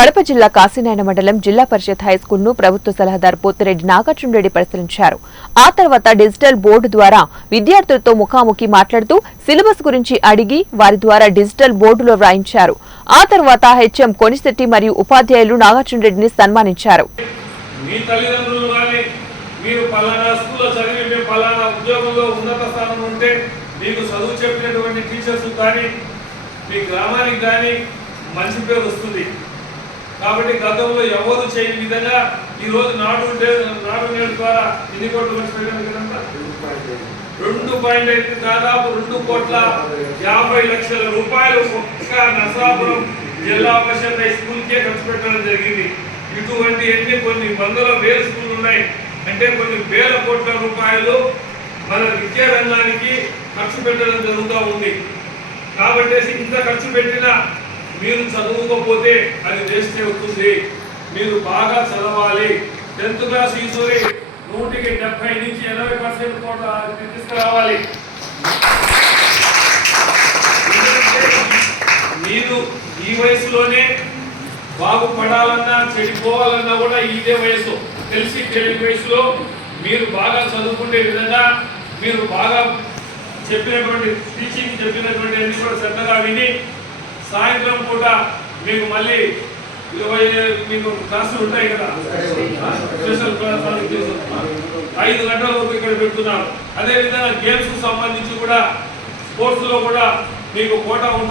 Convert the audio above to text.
కడప జిల్లా కాశీనాయన మండలం జిల్లా పరిషత్ హైస్కూల్ ను ప్రభుత్వ సలహాదారు పోతిరెడ్డి నాగార్జునరెడ్డి పరిశీలించారు. ఆ తర్వాత డిజిటల్ బోర్డు ద్వారా విద్యార్థులతో ముఖాముఖి మాట్లాడుతూ సిలబస్ గురించి అడిగి వారి ద్వారా డిజిటల్ బోర్డులో వ్రాయించారు. ఆ తర్వాత హెచ్ఎం కొనిశెట్టి మరియు ఉపాధ్యాయులు నాగార్జునరెడ్డిని సన్మానించారు. మంచి పేరు వస్తుంది కాబట్టి గతంలో ఎవరు చేయని విధంగా ఈ రోజు నాడు నేడు ద్వారా ఎన్ని కోట్లు ఖర్చు పెట్టారు కదంతా 2.5 దాదాపు 2,50,00,000 రూపాయలు ఒక్క నరసాపురం జిల్లా పరిషత్ హై స్కూల్కే ఖర్చు పెట్టడం జరిగింది. ఇటువంటి కొన్ని వందల వేల స్కూళ్ళు ఉన్నాయి. అంటే కొన్ని వేల కోట్ల రూపాయలు మన విద్యా రంగానికి ఖర్చు పెట్టడం జరుగుతూ ఉంది. కాబట్టి ఇంత ఖర్చు పెట్టినా మీరు చదువుకోకపోతే అది వేస్ట్ అవుతుంది. మీరు బాగా చదవాలి. 10th క్లాస్ ఈసారి 100కి 70 నుంచి 80% తీసుకురావాలి. మీరు ఈ వయసులోనే బాగుపడాలన్నా చెడిపోవాలన్నా కూడా ఇదే వయసు. తెలిసి తెలియని వయసులో మీరు బాగా చదువుకునే విధంగా మీరు బాగా చెప్పినటువంటి టీచింగ్ చెప్పినటువంటి అన్ని కూడా శ్రద్ధగా విని సాయంత్రం పూట మీకు మళ్ళీ 20 క్లాసులు ఉంటాయి కదా, స్పెషల్ క్లాస్ 5 గంటల వరకు ఇక్కడ పెడుతున్నారు. అదేవిధంగా గేమ్స్ సంబంధించి కూడా స్పోర్ట్స్ లో కూడా మీకు కోటా ఉంటుంది.